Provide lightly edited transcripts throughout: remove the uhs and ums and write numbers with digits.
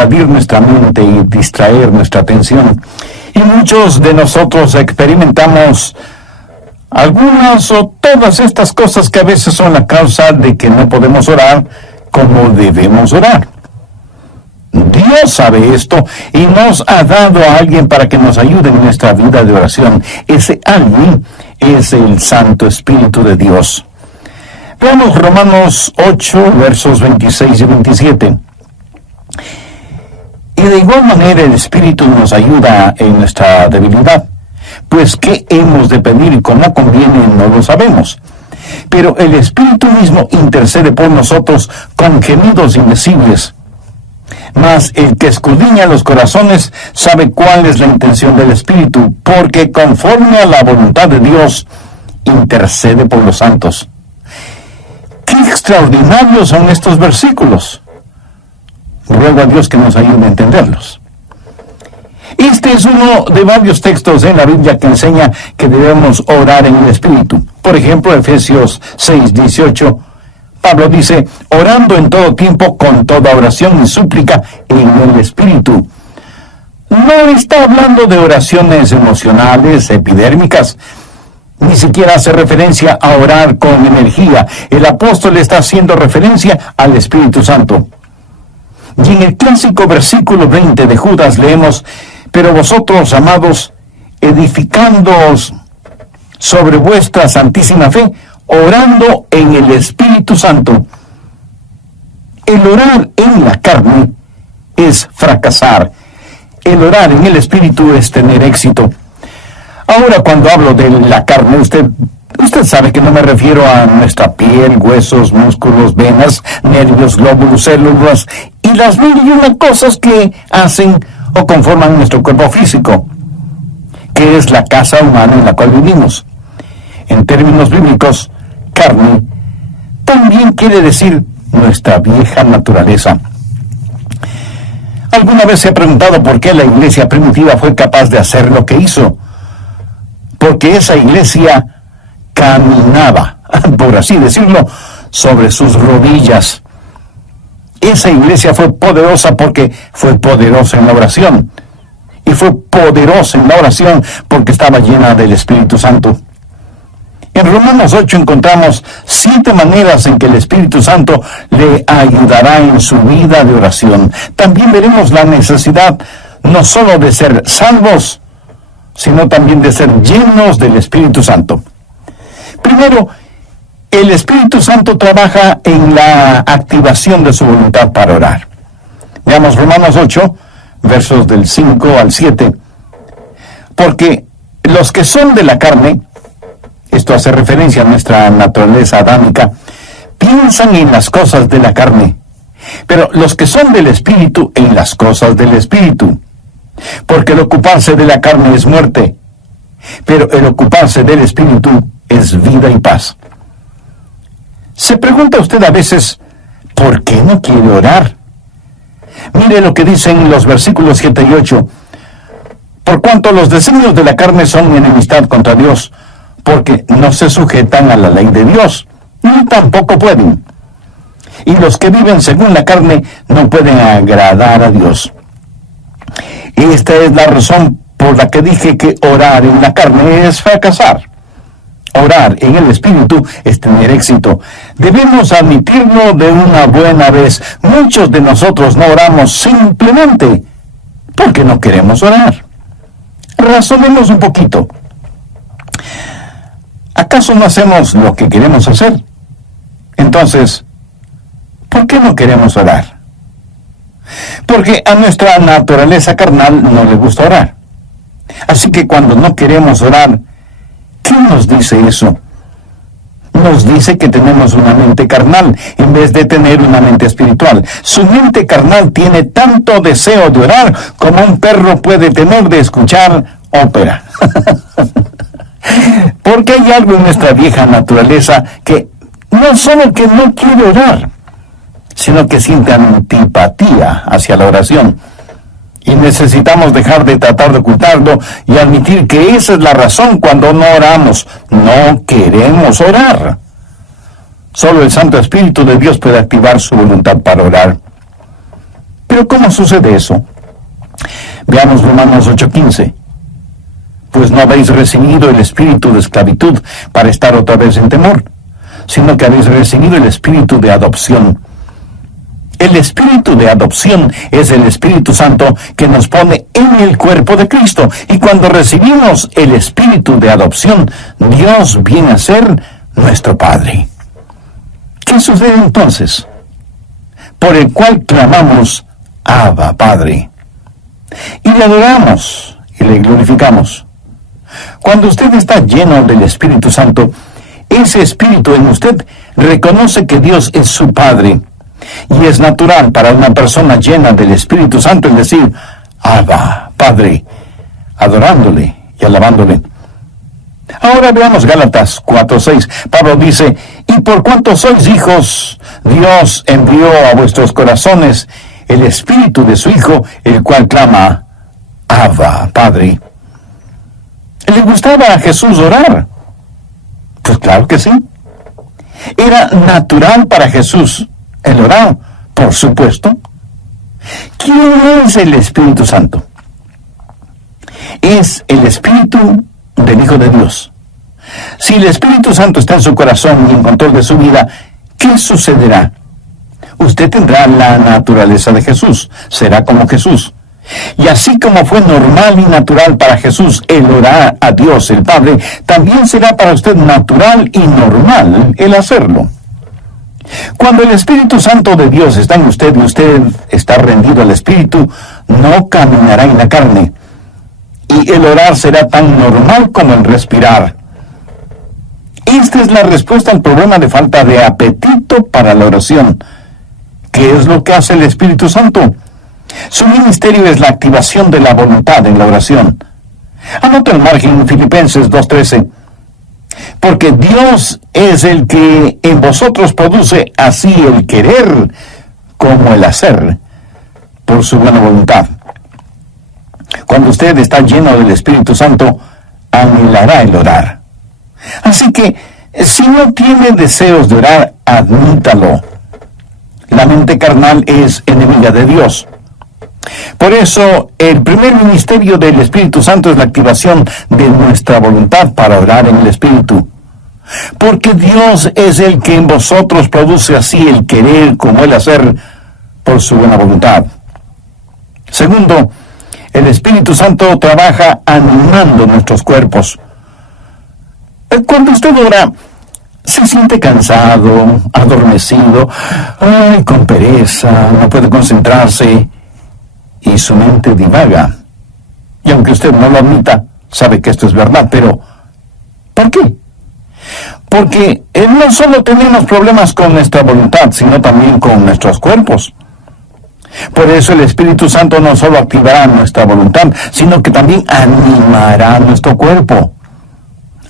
invadir nuestra mente y distraer nuestra atención. Y muchos de nosotros experimentamos algunas o todas estas cosas que a veces son la causa de que no podemos orar como debemos orar. Dios sabe esto y nos ha dado a alguien para que nos ayude en nuestra vida de oración. Ese alguien es el Santo Espíritu de Dios. Veamos Romanos 8, versos 26 y 27. Y de igual manera el Espíritu nos ayuda en nuestra debilidad, pues qué hemos de pedir y cómo conviene no lo sabemos. Pero el Espíritu mismo intercede por nosotros con gemidos indecibles. Mas el que escudriña los corazones sabe cuál es la intención del Espíritu, porque conforme a la voluntad de Dios intercede por los santos. ¡Qué extraordinarios son estos versículos! Ruego a Dios que nos ayude a entenderlos. Este es uno de varios textos en la Biblia que enseña que debemos orar en el Espíritu. Por ejemplo, Efesios 6:18, Pablo dice, orando en todo tiempo con toda oración y súplica en el Espíritu. No está hablando de oraciones emocionales, epidérmicas, ni siquiera hace referencia a orar con energía. El apóstol está haciendo referencia al Espíritu Santo. Y en el clásico versículo 20 de Judas leemos, pero vosotros, amados, edificándoos sobre vuestra santísima fe, orando en el Espíritu Santo. El orar en la carne es fracasar. El orar en el Espíritu es tener éxito. Ahora, cuando hablo de la carne, usted sabe que no me refiero a nuestra piel, huesos, músculos, venas, nervios, glóbulos, células y las mil y una cosas que hacen o conforman nuestro cuerpo físico, que es la casa humana en la cual vivimos. En términos bíblicos, carne también quiere decir nuestra vieja naturaleza. ¿Alguna vez se ha preguntado por qué la iglesia primitiva fue capaz de hacer lo que hizo? Porque esa iglesia caminaba, por así decirlo, sobre sus rodillas. Esa iglesia fue poderosa porque fue poderosa en la oración. Y fue poderosa en la oración porque estaba llena del Espíritu Santo. En Romanos 8 encontramos 7 maneras en que el Espíritu Santo le ayudará en su vida de oración. También veremos la necesidad no solo de ser salvos, sino también de ser llenos del Espíritu Santo. Primero, el Espíritu Santo trabaja en la activación de su voluntad para orar. Veamos Romanos 8, versos del 5 al 7. Porque los que son de la carne, esto hace referencia a nuestra naturaleza adámica, piensan en las cosas de la carne, pero los que son del Espíritu en las cosas del Espíritu. Porque el ocuparse de la carne es muerte, pero el ocuparse del Espíritu es vida y paz. Se pregunta usted a veces, ¿por qué no quiere orar? Mire lo que dicen los versículos 7 y 8. Por cuanto los designios de la carne son enemistad contra Dios, porque no se sujetan a la ley de Dios, ni tampoco pueden. Y los que viven según la carne no pueden agradar a Dios. Esta es la razón por la que dije que orar en la carne es fracasar. Orar en el Espíritu es tener éxito. Debemos admitirlo de una buena vez. Muchos de nosotros no oramos simplemente porque no queremos orar. Razonemos un poquito. ¿Acaso no hacemos lo que queremos hacer? Entonces, ¿por qué no queremos orar? Porque a nuestra naturaleza carnal no le gusta orar. Así que cuando no queremos orar, ¿qué nos dice eso? Nos dice que tenemos una mente carnal en vez de tener una mente espiritual. Su mente carnal tiene tanto deseo de orar como un perro puede tener de escuchar ópera. Porque hay algo en nuestra vieja naturaleza que no solo que no quiere orar, sino que siente antipatía hacia la oración. Y necesitamos dejar de tratar de ocultarlo y admitir que esa es la razón cuando no oramos. No queremos orar. Solo el Santo Espíritu de Dios puede activar su voluntad para orar. Pero ¿cómo sucede eso? Veamos Romanos 8:15. Pues no habéis recibido el espíritu de esclavitud para estar otra vez en temor, sino que habéis recibido el espíritu de adopción. El espíritu de adopción es el Espíritu Santo que nos pone en el cuerpo de Cristo. Y cuando recibimos el espíritu de adopción, Dios viene a ser nuestro Padre. ¿Qué sucede entonces? Por el cual clamamos, Abba, Padre. Y le adoramos y le glorificamos. Cuando usted está lleno del Espíritu Santo, ese Espíritu en usted reconoce que Dios es su Padre. Y es natural para una persona llena del Espíritu Santo el decir, Abba, Padre, adorándole y alabándole. Ahora veamos Gálatas 4:6. Pablo dice, y por cuanto sois hijos, Dios envió a vuestros corazones el Espíritu de su Hijo, el cual clama, Abba, Padre. ¿Le gustaba a Jesús orar? Pues claro que sí. Era natural para Jesús el orar, por supuesto. ¿Quién es el Espíritu Santo? Es el Espíritu del Hijo de Dios. Si el Espíritu Santo está en su corazón y en control de su vida, ¿qué sucederá? Usted tendrá la naturaleza de Jesús, será como Jesús. Y así como fue normal y natural para Jesús el orar a Dios el Padre, también será para usted natural y normal el hacerlo. Cuando el Espíritu Santo de Dios está en usted y usted está rendido al Espíritu, no caminará en la carne. Y el orar será tan normal como el respirar. Esta es la respuesta al problema de falta de apetito para la oración. ¿Qué es lo que hace el Espíritu Santo? Su ministerio es la activación de la voluntad en la oración. Anota el margen en Filipenses 2:13. Porque Dios es el que en vosotros produce así el querer como el hacer por su buena voluntad. Cuando usted está lleno del Espíritu Santo, anhelará el orar. Así que, si no tiene deseos de orar, admítalo. La mente carnal es enemiga de Dios. Por eso, el primer ministerio del Espíritu Santo es la activación de nuestra voluntad para orar en el Espíritu. Porque Dios es el que en vosotros produce así el querer como el hacer por su buena voluntad. Segundo, el Espíritu Santo trabaja animando nuestros cuerpos. Cuando usted ora, se siente cansado, adormecido, con pereza, no puede concentrarse y su mente divaga. Y aunque usted no lo admita, sabe que esto es verdad, pero ¿por qué? Porque no solo tenemos problemas con nuestra voluntad, sino también con nuestros cuerpos. Por eso el Espíritu Santo no solo activará nuestra voluntad, sino que también animará nuestro cuerpo.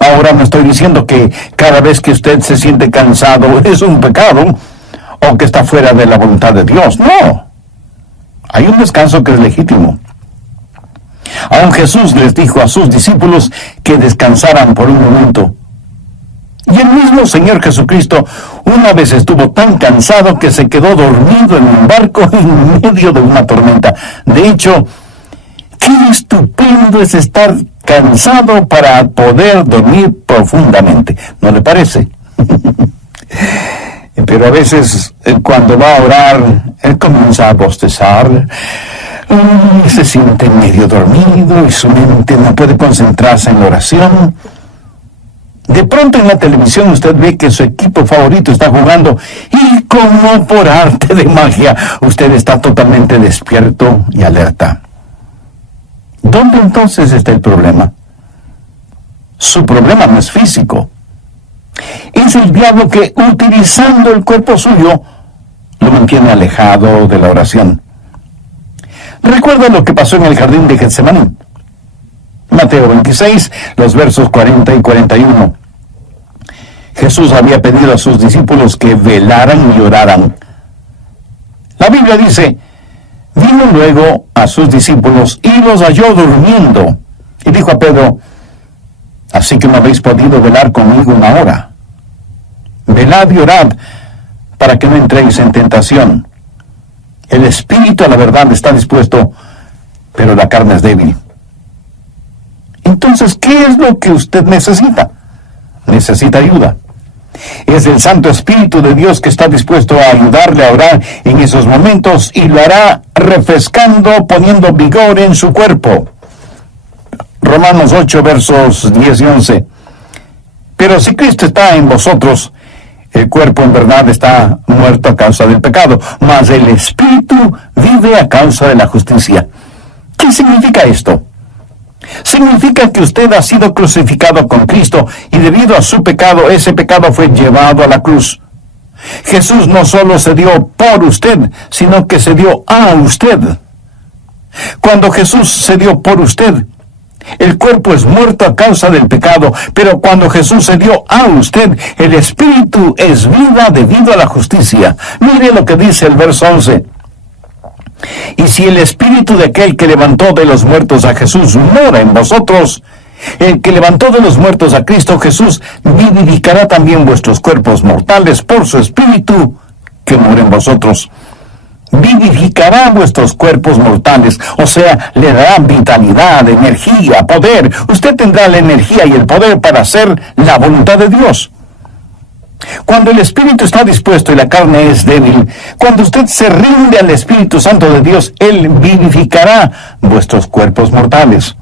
Ahora no estoy diciendo que cada vez que usted se siente cansado es un pecado o que está fuera de la voluntad de Dios. No. Hay un descanso que es legítimo. Aún Jesús les dijo a sus discípulos que descansaran por un momento. Y el mismo Señor Jesucristo una vez estuvo tan cansado que se quedó dormido en un barco en medio de una tormenta. De hecho, qué estupendo es estar cansado para poder dormir profundamente. ¿No le parece? Pero a veces cuando va a orar, él comienza a bostezar, se siente medio dormido y su mente no puede concentrarse en la oración. De pronto en la televisión usted ve que su equipo favorito está jugando y como por arte de magia usted está totalmente despierto y alerta. ¿Dónde entonces está el problema? Su problema no es físico. Es el diablo que, utilizando el cuerpo suyo, lo mantiene alejado de la oración. Recuerda lo que pasó en el jardín de Getsemaní. Mateo 26, los versos 40 y 41. Jesús había pedido a sus discípulos que velaran y oraran. La Biblia dice, vino luego a sus discípulos y los halló durmiendo. Y dijo a Pedro, así que no habéis podido velar conmigo una hora. Velad y orad para que no entréis en tentación. El espíritu a la verdad está dispuesto, pero la carne es débil. Entonces, ¿qué es lo que usted necesita? Necesita ayuda. Es el Santo Espíritu de Dios que está dispuesto a ayudarle a orar en esos momentos y lo hará refrescando, poniendo vigor en su cuerpo. Romanos 8, versos 10 y 11. Pero si Cristo está en vosotros, el cuerpo en verdad está muerto a causa del pecado, mas el Espíritu vive a causa de la justicia. ¿Qué significa esto? Significa que usted ha sido crucificado con Cristo y debido a su pecado, ese pecado fue llevado a la cruz. Jesús no solo se dio por usted, sino que se dio a usted. Cuando Jesús se dio por usted, el cuerpo es muerto a causa del pecado, pero cuando Jesús se dio a usted, el Espíritu es vida debido a la justicia. Mire lo que dice el verso 11. Y si el Espíritu de aquel que levantó de los muertos a Jesús mora en vosotros, el que levantó de los muertos a Cristo Jesús vivificará también vuestros cuerpos mortales por su Espíritu que mora en vosotros. Vivificará vuestros cuerpos mortales, o sea, le dará vitalidad, energía, poder. Usted tendrá la energía y el poder para hacer la voluntad de Dios. Cuando el Espíritu está dispuesto y la carne es débil, cuando usted se rinde al Espíritu Santo de Dios, Él vivificará vuestros cuerpos mortales.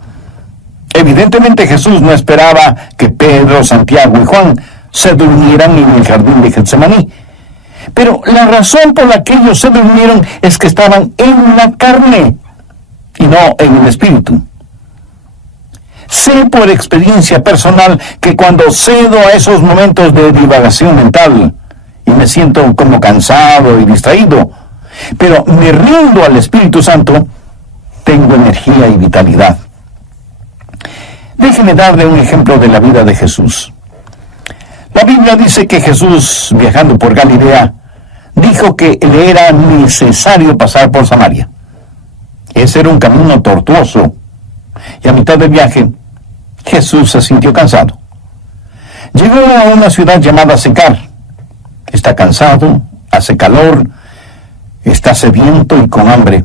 Evidentemente Jesús no esperaba que Pedro, Santiago y Juan se durmieran en el jardín de Getsemaní. Pero la razón por la que ellos se durmieron es que estaban en la carne y no en el Espíritu. Sé por experiencia personal que cuando cedo a esos momentos de divagación mental y me siento como cansado y distraído, pero me rindo al Espíritu Santo, tengo energía y vitalidad. Déjeme darle un ejemplo de la vida de Jesús. La Biblia dice que Jesús, viajando por Galilea, dijo que le era necesario pasar por Samaria. Ese era un camino tortuoso, y a mitad del viaje, Jesús se sintió cansado. Llegó a una ciudad llamada Sicar. Está cansado, hace calor, está sediento y con hambre.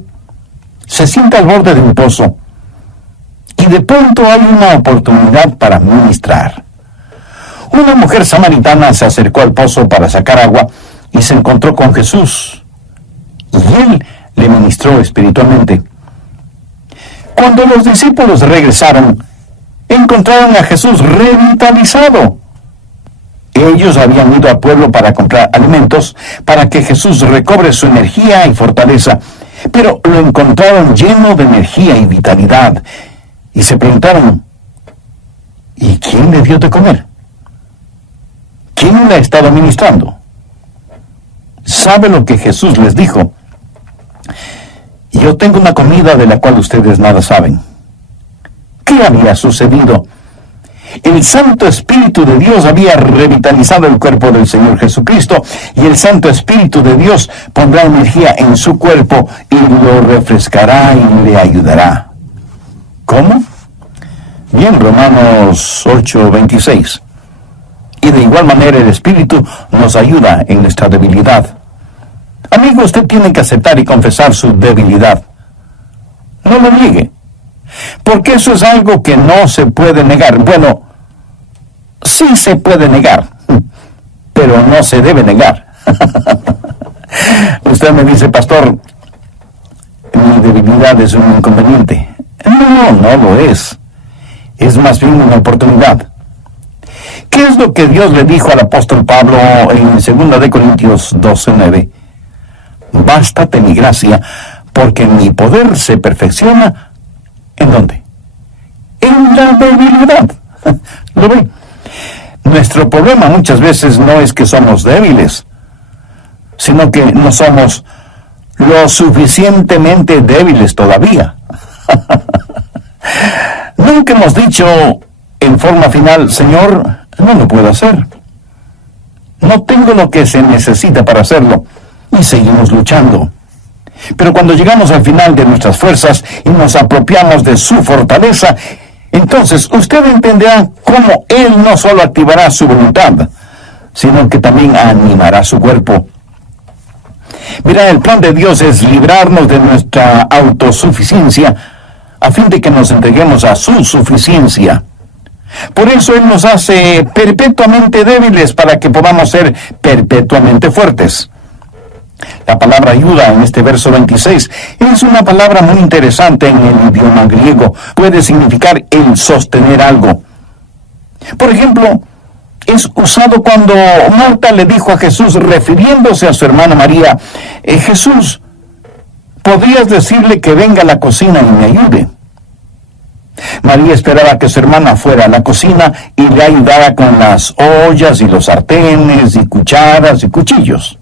Se sienta al borde de un pozo, y de pronto hay una oportunidad para ministrar. Una mujer samaritana se acercó al pozo para sacar agua y se encontró con Jesús, y él le ministró espiritualmente. Cuando los discípulos regresaron, encontraron a Jesús revitalizado. Ellos habían ido al pueblo para comprar alimentos para que Jesús recobre su energía y fortaleza, pero lo encontraron lleno de energía y vitalidad, y se preguntaron, ¿y quién le dio de comer? ¿Quién le ha estado ministrando? ¿Sabe lo que Jesús les dijo? Yo tengo una comida de la cual ustedes nada saben. ¿Qué había sucedido? El Santo Espíritu de Dios había revitalizado el cuerpo del Señor Jesucristo, y el Santo Espíritu de Dios pondrá energía en su cuerpo y lo refrescará y le ayudará. ¿Cómo? Bien, Romanos 8:26. Y de igual manera el Espíritu nos ayuda en nuestra debilidad. Amigo, usted tiene que aceptar y confesar su debilidad. No lo niegue, porque eso es algo que no se puede negar. Bueno, sí se puede negar, pero no se debe negar. Usted me dice, pastor, mi debilidad es un inconveniente. No, no lo es. Es más bien una oportunidad. ¿Qué es lo que Dios le dijo al apóstol Pablo en 2 Corintios 12:9? Bástate mi gracia, porque mi poder se perfecciona, ¿en dónde? En la debilidad. ¿Lo ve? Nuestro problema muchas veces no es que somos débiles, sino que no somos lo suficientemente débiles todavía. Nunca hemos dicho en forma final, Señor, no lo puedo hacer. No tengo lo que se necesita para hacerlo. Y seguimos luchando. Pero cuando llegamos al final de nuestras fuerzas y nos apropiamos de su fortaleza, entonces usted entenderá cómo Él no solo activará su voluntad, sino que también animará su cuerpo. Mira, el plan de Dios es librarnos de nuestra autosuficiencia a fin de que nos entreguemos a su suficiencia. Por eso Él nos hace perpetuamente débiles para que podamos ser perpetuamente fuertes. La palabra ayuda en este verso 26 es una palabra muy interesante en el idioma griego. Puede significar el sostener algo. Por ejemplo, es usado cuando Marta le dijo a Jesús, refiriéndose a su hermana María, Jesús, ¿podrías decirle que venga a la cocina y me ayude? María esperaba que su hermana fuera a la cocina y le ayudara con las ollas y los sartenes y cucharas y cuchillos.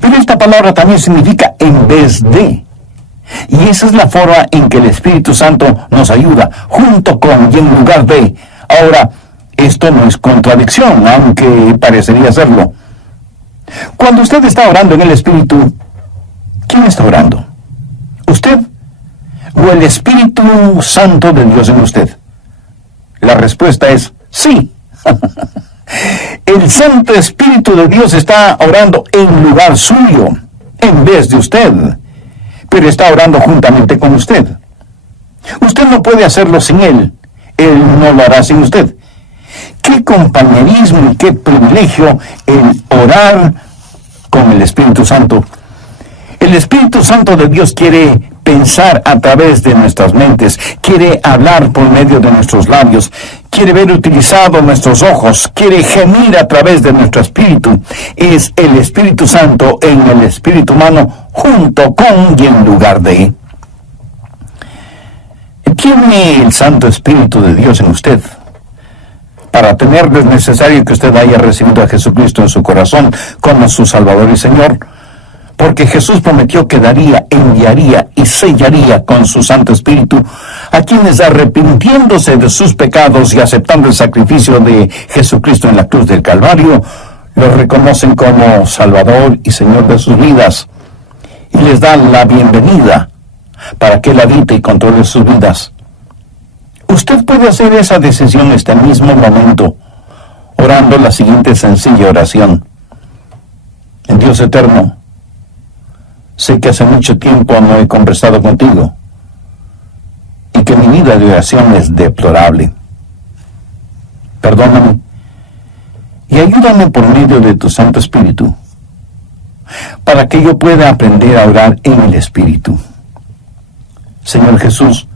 Pero esta palabra también significa en vez de. Y esa es la forma en que el Espíritu Santo nos ayuda, junto con y en lugar de. Ahora, esto no es contradicción, aunque parecería serlo. Cuando usted está orando en el Espíritu, ¿quién está orando? ¿Usted o el Espíritu Santo de Dios en usted? La respuesta es sí. El Santo Espíritu de Dios está orando en lugar suyo, en vez de usted, pero está orando juntamente con usted. Usted no puede hacerlo sin Él. Él no lo hará sin usted. Qué compañerismo y qué privilegio el orar con el Espíritu Santo. El Espíritu Santo de Dios quiere pensar a través de nuestras mentes, quiere hablar por medio de nuestros labios, quiere ver utilizados nuestros ojos, quiere gemir a través de nuestro espíritu. Es el Espíritu Santo en el espíritu humano, junto con y en lugar de. ¿Tiene el Santo Espíritu de Dios en usted? Para tenerlo es necesario que usted haya recibido a Jesucristo en su corazón como su Salvador y Señor, porque Jesús prometió que daría, enviaría y sellaría con su Santo Espíritu a quienes, arrepintiéndose de sus pecados y aceptando el sacrificio de Jesucristo en la cruz del Calvario, lo reconocen como Salvador y Señor de sus vidas y les dan la bienvenida para que Él habite y controle sus vidas. Usted puede hacer esa decisión en este mismo momento, orando la siguiente sencilla oración. En Dios eterno, sé que hace mucho tiempo no he conversado contigo y que mi vida de oración es deplorable. Perdóname y ayúdame por medio de tu Santo Espíritu para que yo pueda aprender a orar en el Espíritu. Señor Jesús,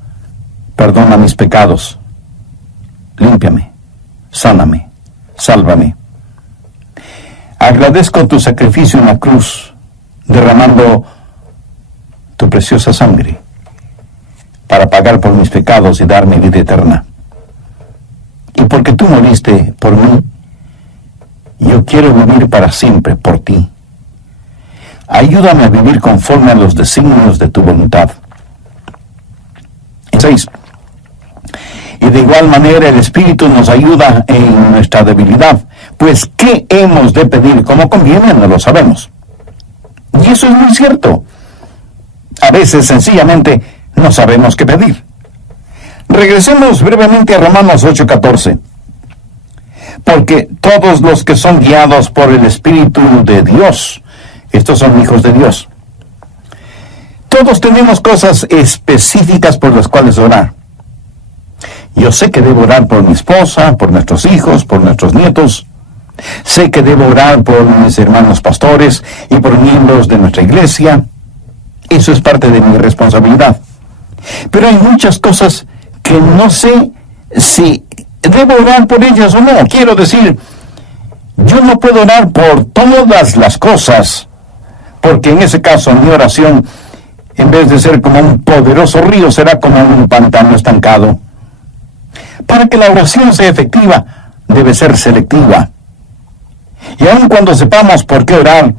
perdona mis pecados, límpiame, sáname, sálvame. Agradezco tu sacrificio en la cruz, derramando tu preciosa sangre para pagar por mis pecados y darme vida eterna. Y porque tú moriste por mí, yo quiero vivir para siempre por ti. Ayúdame a vivir conforme a los designios de tu voluntad. 6. Y de igual manera el Espíritu nos ayuda en nuestra debilidad, pues ¿qué hemos de pedir como conviene? No lo sabemos. Y eso es muy cierto. A veces sencillamente no sabemos qué pedir. Regresemos brevemente a Romanos 8:14. Porque todos los que son guiados por el Espíritu de Dios, estos son hijos de Dios. Todos tenemos cosas específicas por las cuales orar. Yo sé que debo orar por mi esposa, por nuestros hijos, por nuestros nietos. Sé que debo orar por mis hermanos pastores y por miembros de nuestra iglesia. Eso es parte de mi responsabilidad. Pero hay muchas cosas que no sé si debo orar por ellas o no. Quiero decir, yo no puedo orar por todas las cosas, porque en ese caso mi oración, en vez de ser como un poderoso río, será como un pantano estancado. Para que la oración sea efectiva, debe ser selectiva. Y aun cuando sepamos por qué orar,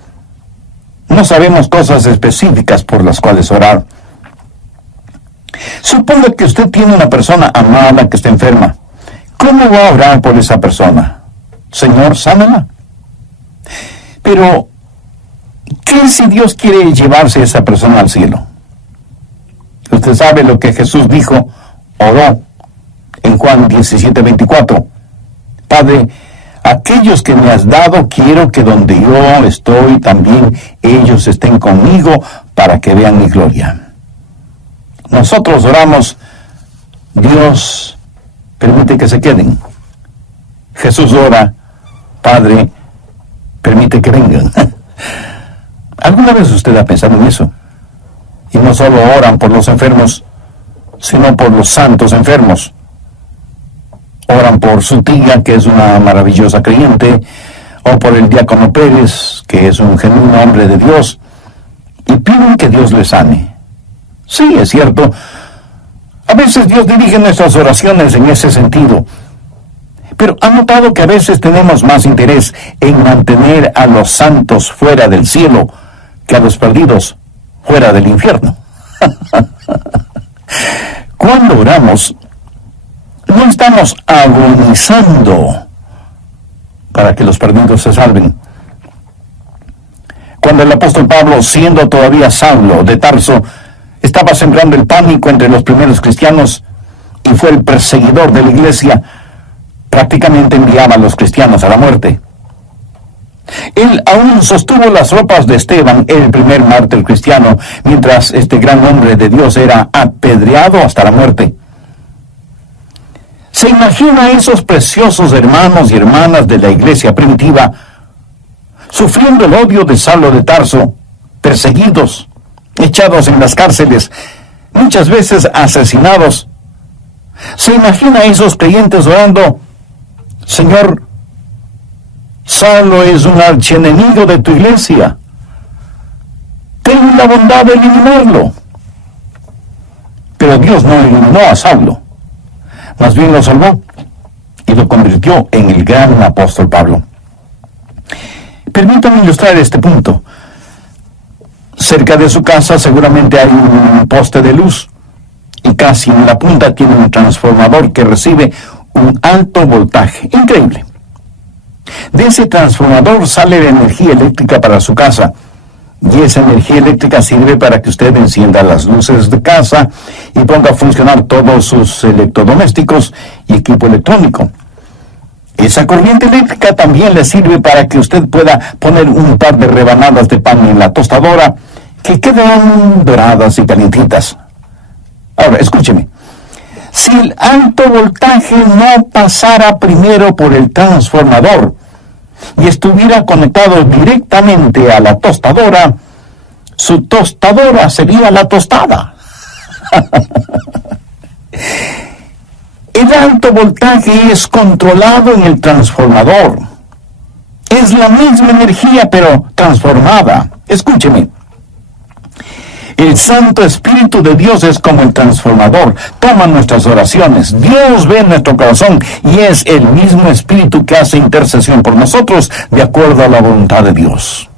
no sabemos cosas específicas por las cuales orar. Suponga que usted tiene una persona amada que está enferma. ¿Cómo va a orar por esa persona? Señor, sánala. Pero, ¿qué si Dios quiere llevarse a esa persona al cielo? Usted sabe lo que Jesús oró en Juan 17:24. Padre, aquellos que me has dado, quiero que donde yo estoy también ellos estén conmigo para que vean mi gloria. Nosotros oramos, Dios, permite que se queden. Jesús ora, Padre, permite que vengan. ¿Alguna vez usted ha pensado en eso? Y no solo oran por los enfermos, sino por los santos enfermos. Oran por su tía, que es una maravillosa creyente, o por el diácono Pérez, que es un genuino hombre de Dios, y piden que Dios les sane. Sí, es cierto. A veces Dios dirige nuestras oraciones en ese sentido. Pero ¿ha notado que a veces tenemos más interés en mantener a los santos fuera del cielo que a los perdidos fuera del infierno? Cuando oramos, no estamos agonizando para que los perdidos se salven. Cuando el apóstol Pablo, siendo todavía Saulo de Tarso, estaba sembrando el pánico entre los primeros cristianos y fue el perseguidor de la iglesia, prácticamente enviaba a los cristianos a la muerte. Él aún sostuvo las ropas de Esteban, el primer mártir cristiano, mientras este gran hombre de Dios era apedreado hasta la muerte. ¿Se imagina a esos preciosos hermanos y hermanas de la iglesia primitiva sufriendo el odio de Saulo de Tarso, perseguidos, echados en las cárceles, muchas veces asesinados? ¿Se imagina a esos creyentes orando, Señor, Saulo es un archienemigo de tu iglesia, ten la bondad de eliminarlo? Pero Dios no eliminó a Saulo, más bien lo salvó y lo convirtió en el gran apóstol Pablo. Permítame ilustrar este punto. Cerca de su casa seguramente hay un poste de luz y casi en la punta tiene un transformador que recibe un alto voltaje. Increíble. De ese transformador sale la energía eléctrica para su casa, y esa energía eléctrica sirve para que usted encienda las luces de casa y ponga a funcionar todos sus electrodomésticos y equipo electrónico. Esa corriente eléctrica también le sirve para que usted pueda poner un par de rebanadas de pan en la tostadora que quedan doradas y calientitas. Ahora, escúcheme. Si el alto voltaje no pasara primero por el transformador y estuviera conectado directamente a la tostadora, su tostadora sería la tostada. El alto voltaje es controlado en el transformador. Es la misma energía, pero transformada. Escúcheme. El Santo Espíritu de Dios es como el transformador. Toma nuestras oraciones. Dios ve nuestro corazón y es el mismo Espíritu que hace intercesión por nosotros de acuerdo a la voluntad de Dios.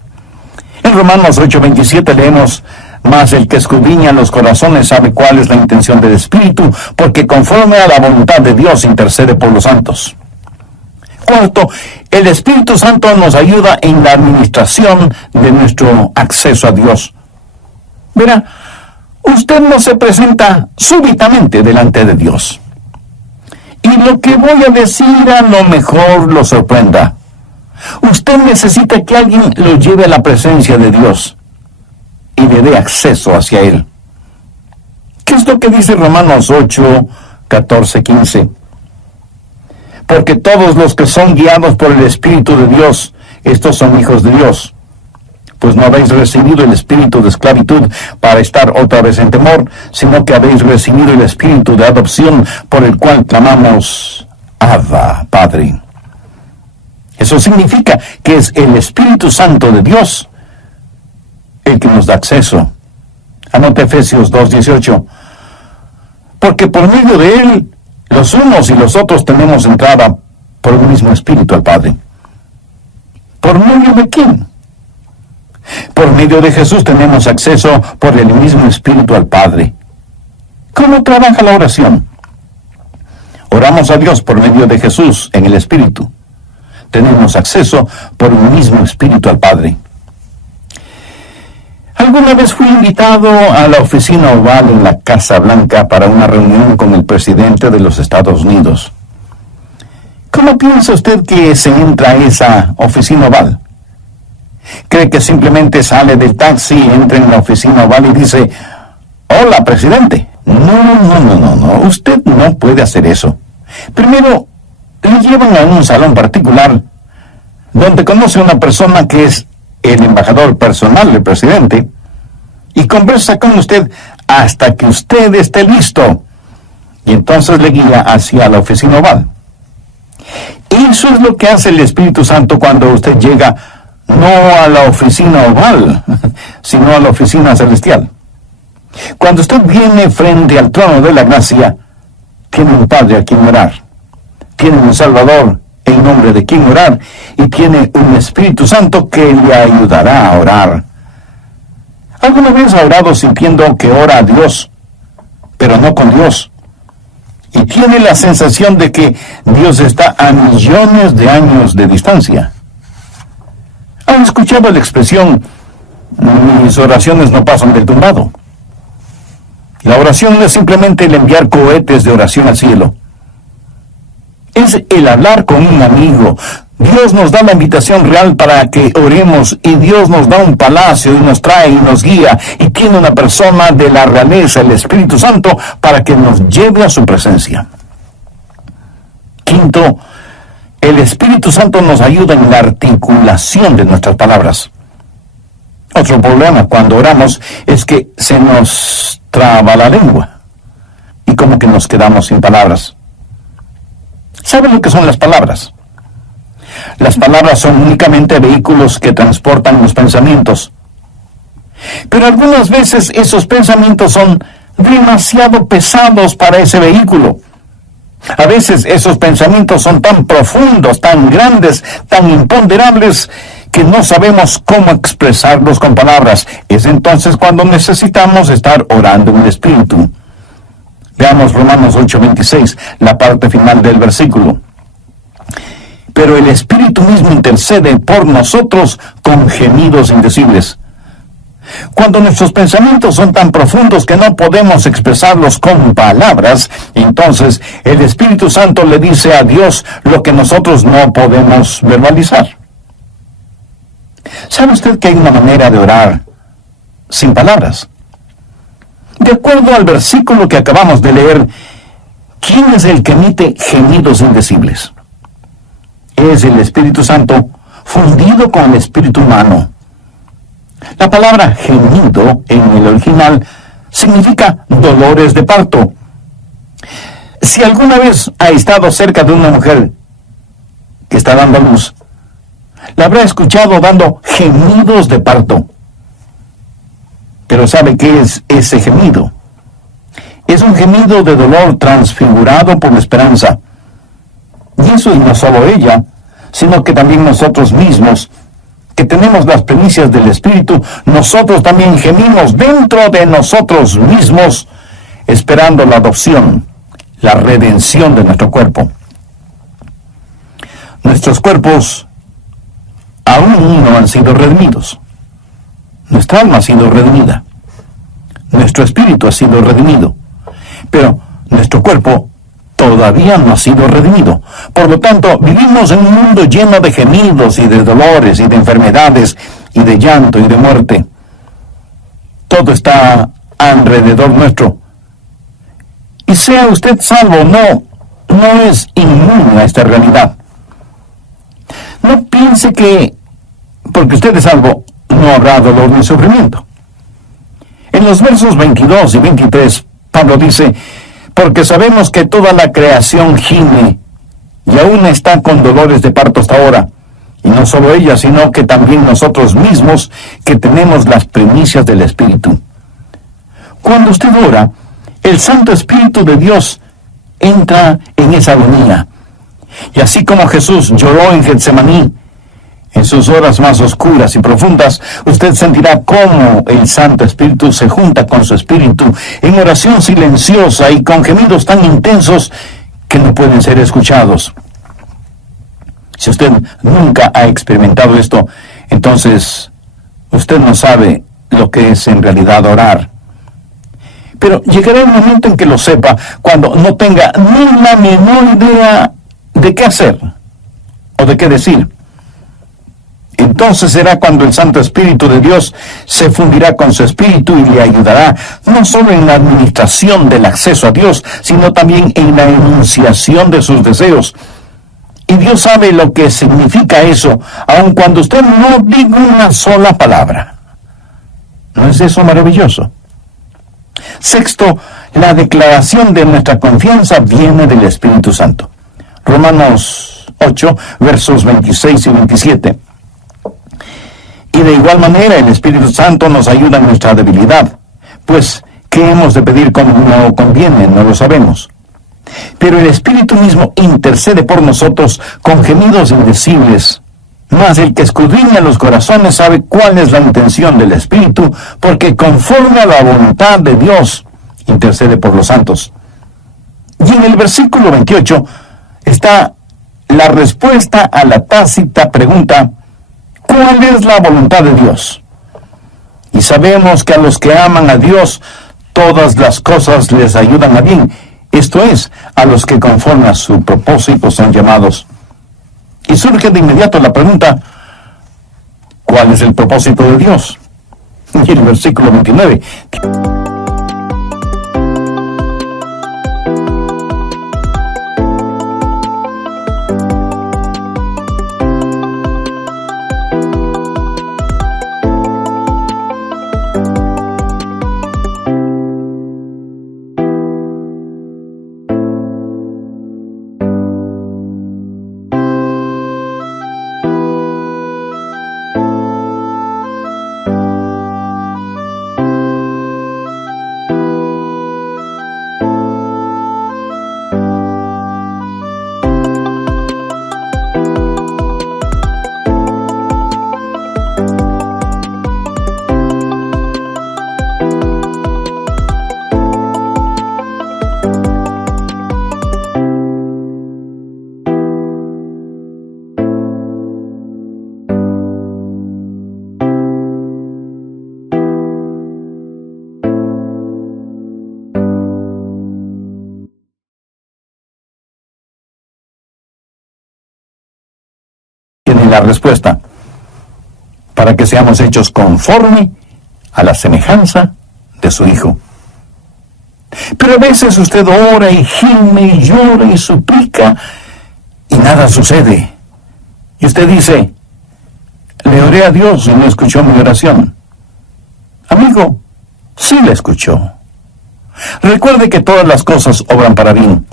En Romanos 8:27 leemos, mas el que escudriña los corazones sabe cuál es la intención del Espíritu, porque conforme a la voluntad de Dios intercede por los santos. Cuarto, el Espíritu Santo nos ayuda en la administración de nuestro acceso a Dios. Verá, usted no se presenta súbitamente delante de Dios. Y lo que voy a decir a lo mejor lo sorprenda. Usted necesita que alguien lo lleve a la presencia de Dios y le dé acceso hacia Él. ¿Qué es lo que dice Romanos 8, 14, 15? Porque todos los que son guiados por el Espíritu de Dios, estos son hijos de Dios. Pues no habéis recibido el espíritu de esclavitud para estar otra vez en temor, sino que habéis recibido el espíritu de adopción por el cual clamamos, Abba, Padre. Eso significa que es el Espíritu Santo de Dios el que nos da acceso. Anote Efesios 2:18. Porque por medio de Él, los unos y los otros tenemos entrada por un mismo Espíritu al Padre. ¿Por medio de quién? Por medio de Jesús tenemos acceso por el mismo Espíritu al Padre. ¿Cómo trabaja la oración? Oramos a Dios por medio de Jesús en el Espíritu. Tenemos acceso por un mismo Espíritu al Padre. Alguna vez fui invitado a la oficina oval en la Casa Blanca para una reunión con el presidente de los Estados Unidos. ¿Cómo piensa usted que se entra a esa oficina oval? ¿Cree que simplemente sale del taxi, entra en la oficina oval y dice, hola, presidente? No, usted no puede hacer eso. Primero, le llevan a un salón particular donde conoce a una persona que es el embajador personal del presidente y conversa con usted hasta que usted esté listo. Y entonces le guía hacia la oficina oval. Eso es lo que hace el Espíritu Santo cuando usted llega no a la oficina oval, sino a la oficina celestial. Cuando usted viene frente al trono de la gracia, tiene un Padre a quien orar, tiene un Salvador en nombre de quien orar, y tiene un Espíritu Santo que le ayudará a orar. ¿Alguna vez ha orado sintiendo que ora a Dios, pero no con Dios? Y tiene la sensación de que Dios está a millones de años de distancia. ¿Han escuchado la expresión, mis oraciones no pasan del tumbado? La oración no es simplemente el enviar cohetes de oración al cielo. Es el hablar con un amigo. Dios nos da la invitación real para que oremos, y Dios nos da un palacio y nos trae y nos guía, y tiene una persona de la realeza, el Espíritu Santo, para que nos lleve a su presencia. Quinto, el Espíritu Santo nos ayuda en la articulación de nuestras palabras. Otro problema cuando oramos es que se nos traba la lengua y como que nos quedamos sin palabras. ¿Saben lo que son las palabras? Las palabras son únicamente vehículos que transportan los pensamientos. Pero algunas veces esos pensamientos son demasiado pesados para ese vehículo. A veces esos pensamientos son tan profundos, tan grandes, tan imponderables, que no sabemos cómo expresarlos con palabras. Es entonces cuando necesitamos estar orando en el Espíritu. Veamos Romanos 8:26, la parte final del versículo. Pero el Espíritu mismo intercede por nosotros con gemidos indecibles. Cuando nuestros pensamientos son tan profundos que no podemos expresarlos con palabras, entonces el Espíritu Santo le dice a Dios lo que nosotros no podemos verbalizar. ¿Sabe usted que hay una manera de orar sin palabras? De acuerdo al versículo que acabamos de leer, ¿quién es el que emite gemidos indecibles? Es el Espíritu Santo fundido con el espíritu humano. La palabra gemido en el original significa dolores de parto. Si alguna vez ha estado cerca de una mujer que está dando a luz, la habrá escuchado dando gemidos de parto. Pero ¿sabe qué es ese gemido? Es un gemido de dolor transfigurado por la esperanza. Y eso no solo ella, sino que también nosotros mismos, que tenemos las primicias del Espíritu, nosotros también gemimos dentro de nosotros mismos, esperando la adopción, la redención de nuestro cuerpo. Nuestros cuerpos aún no han sido redimidos. Nuestra alma ha sido redimida. Nuestro espíritu ha sido redimido. Pero nuestro cuerpo todavía no ha sido redimido. Por lo tanto, vivimos en un mundo lleno de gemidos y de dolores y de enfermedades y de llanto y de muerte. Todo está alrededor nuestro. Y sea usted salvo o no, no es inmune a esta realidad. No piense que porque usted es salvo no habrá dolor ni sufrimiento. En los versos 22 y 23, Pablo dice, porque sabemos que toda la creación gime y aún está con dolores de parto hasta ahora. Y no solo ella, sino que también nosotros mismos, que tenemos las primicias del Espíritu. Cuando usted ora, el Santo Espíritu de Dios entra en esa agonía. Y así como Jesús lloró en Getsemaní, en sus horas más oscuras y profundas, usted sentirá cómo el Santo Espíritu se junta con su Espíritu en oración silenciosa y con gemidos tan intensos que no pueden ser escuchados. Si usted nunca ha experimentado esto, entonces usted no sabe lo que es en realidad orar. Pero llegará el momento en que lo sepa, cuando no tenga ni la menor idea de qué hacer. o de qué decir. Entonces será cuando el Santo Espíritu de Dios se fundirá con su espíritu y le ayudará no solo en la administración del acceso a Dios, sino también en la enunciación de sus deseos. Y Dios sabe lo que significa eso, aun cuando usted no diga una sola palabra. ¿No es eso maravilloso? Sexto, la declaración de nuestra confianza viene del Espíritu Santo. Romanos 8, versos 26 y 27. Y de igual manera el Espíritu Santo nos ayuda en nuestra debilidad, pues ¿qué hemos de pedir como no conviene? No lo sabemos. Pero el Espíritu mismo intercede por nosotros con gemidos indecibles. Mas el que escudriña los corazones sabe cuál es la intención del Espíritu, porque conforme a la voluntad de Dios intercede por los santos. Y en el versículo 28 está la respuesta a la tácita pregunta: ¿cuál es la voluntad de Dios? Y sabemos que a los que aman a Dios, todas las cosas les ayudan a bien. Esto es, a los que conforme a su propósito son llamados. Y surge de inmediato la pregunta: ¿cuál es el propósito de Dios? Y el versículo 29. La respuesta: para que seamos hechos conforme a la semejanza de su Hijo. Pero a veces usted ora y gime y llora y suplica y nada sucede. Y usted dice: le oré a Dios y no escuchó mi oración. Amigo, sí la escuchó. Recuerde que todas las cosas obran para bien.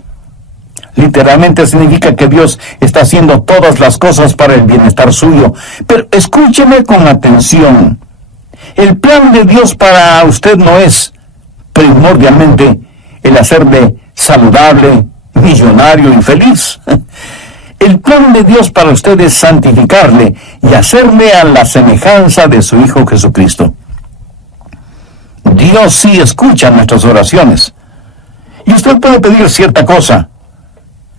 Literalmente significa que Dios está haciendo todas las cosas para el bienestar suyo. Pero escúcheme con atención. El plan de Dios para usted no es primordialmente el hacerle saludable, millonario y feliz. El plan de Dios para usted es santificarle y hacerle a la semejanza de su Hijo Jesucristo. Dios sí escucha nuestras oraciones. Y usted puede pedir cierta cosa,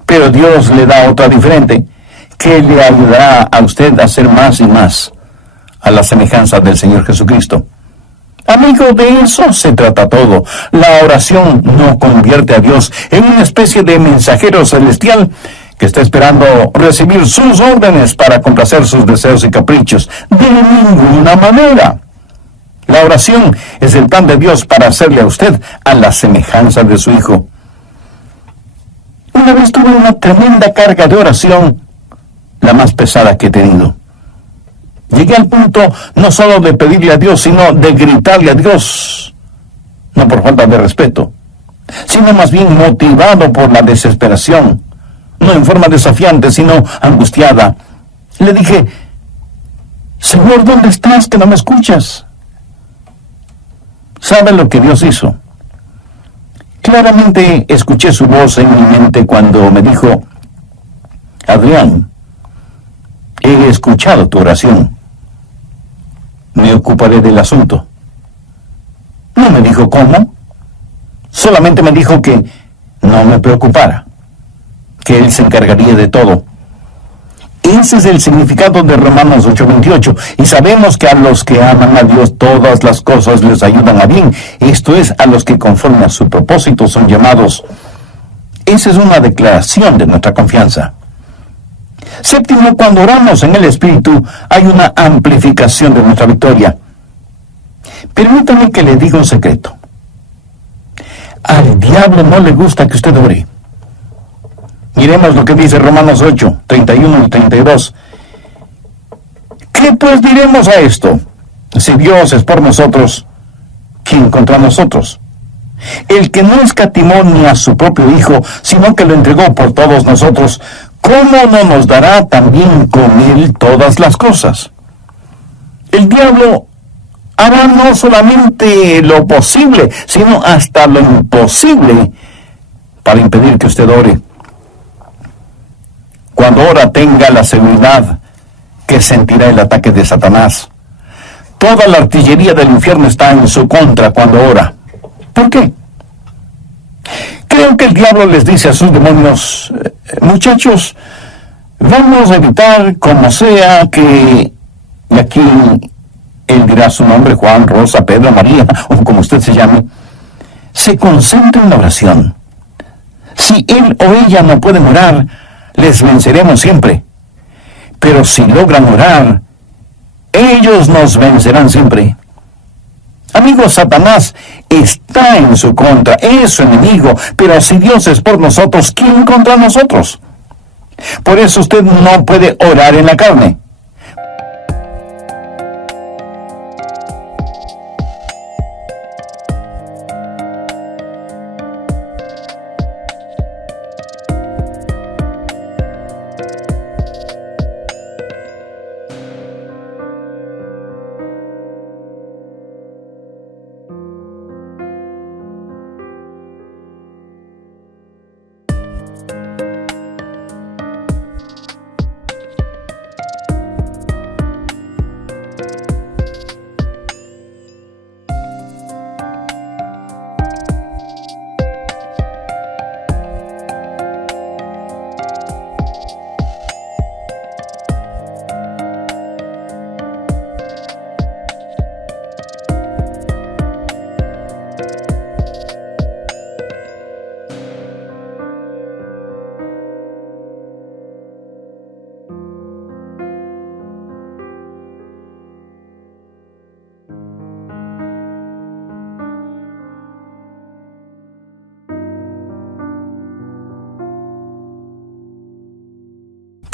pero Dios le da otra diferente, que le ayudará a usted a ser más y más a la semejanza del Señor Jesucristo. Amigo, de eso se trata todo. La oración no convierte a Dios en una especie de mensajero celestial que está esperando recibir sus órdenes para complacer sus deseos y caprichos. De ninguna manera. La oración es el plan de Dios para hacerle a usted a la semejanza de su Hijo. Una vez tuve una tremenda carga de oración, la más pesada que he tenido. Llegué al punto no solo de pedirle a Dios, sino de gritarle a Dios. No por falta de respeto, sino más bien motivado por la desesperación. No en forma desafiante, sino angustiada. Le dije: Señor, ¿dónde estás que no me escuchas? ¿Sabe lo que Dios hizo? Claramente escuché su voz en mi mente cuando me dijo: Adrián, he escuchado tu oración. Me ocuparé del asunto. No me dijo cómo. Solamente me dijo que no me preocupara, que Él se encargaría de todo. Ese es el significado de Romanos 8:28. Y sabemos que a los que aman a Dios todas las cosas les ayudan a bien. Esto es, a los que conforme a su propósito son llamados. Esa es una declaración de nuestra confianza. Séptimo, cuando oramos en el Espíritu, hay una amplificación de nuestra victoria. Permítame que le diga un secreto. Al diablo no le gusta que usted ore. Miremos lo que dice Romanos 8, 31 y 32. ¿Qué pues diremos a esto? Si Dios es por nosotros, ¿quién contra nosotros? El que no escatimó ni a su propio Hijo, sino que lo entregó por todos nosotros, ¿cómo no nos dará también con él todas las cosas? El diablo hará no solamente lo posible, sino hasta lo imposible para impedir que usted ore. Cuando ora, tenga la seguridad que sentirá el ataque de Satanás. Toda la artillería del infierno está en su contra cuando ora. ¿Por qué? Creo que el diablo les dice a sus demonios, muchachos, vamos a evitar como sea que, y aquí él dirá su nombre, Juan, Rosa, Pedro, María, o como usted se llame, se concentre en la oración. Si él o ella no pueden orar, les venceremos siempre. Pero si logran orar, ellos nos vencerán siempre. Amigos, Satanás está en su contra, es su enemigo, pero si Dios es por nosotros, ¿quién contra nosotros? Por eso usted no puede orar en la carne.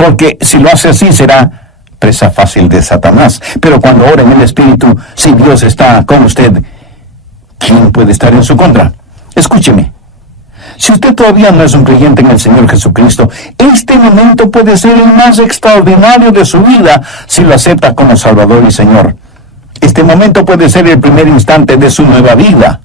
Porque si lo hace así será presa fácil de Satanás. Pero cuando ora en el Espíritu, si Dios está con usted, ¿quién puede estar en su contra? Escúcheme. Si usted todavía no es un creyente en el Señor Jesucristo, este momento puede ser el más extraordinario de su vida si lo acepta como Salvador y Señor. Este momento puede ser el primer instante de su nueva vida.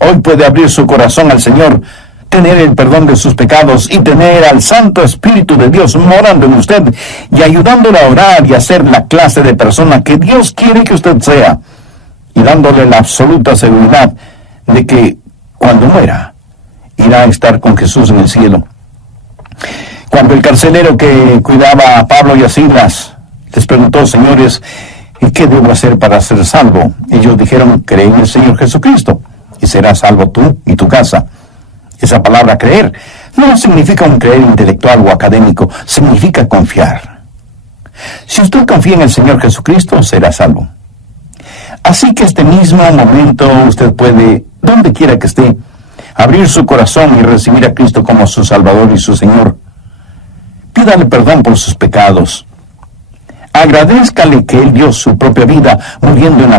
Hoy puede abrir su corazón al Señor, tener el perdón de sus pecados y tener al Santo Espíritu de Dios morando en usted y ayudándole a orar y a ser la clase de persona que Dios quiere que usted sea, y dándole la absoluta seguridad de que cuando muera irá a estar con Jesús en el cielo. Cuando el carcelero que cuidaba a Pablo y a Silas les preguntó, señores, ¿qué debo hacer para ser salvo? Ellos dijeron, cree en el Señor Jesucristo y serás salvo tú y tu casa. Esa palabra creer no significa un creer intelectual o académico, significa confiar. Si usted confía en el Señor Jesucristo, será salvo. Así que este mismo momento usted puede, donde quiera que esté, abrir su corazón y recibir a Cristo como su Salvador y su Señor. Pídale perdón por sus pecados. Agradézcale que Él dio su propia vida muriendo en la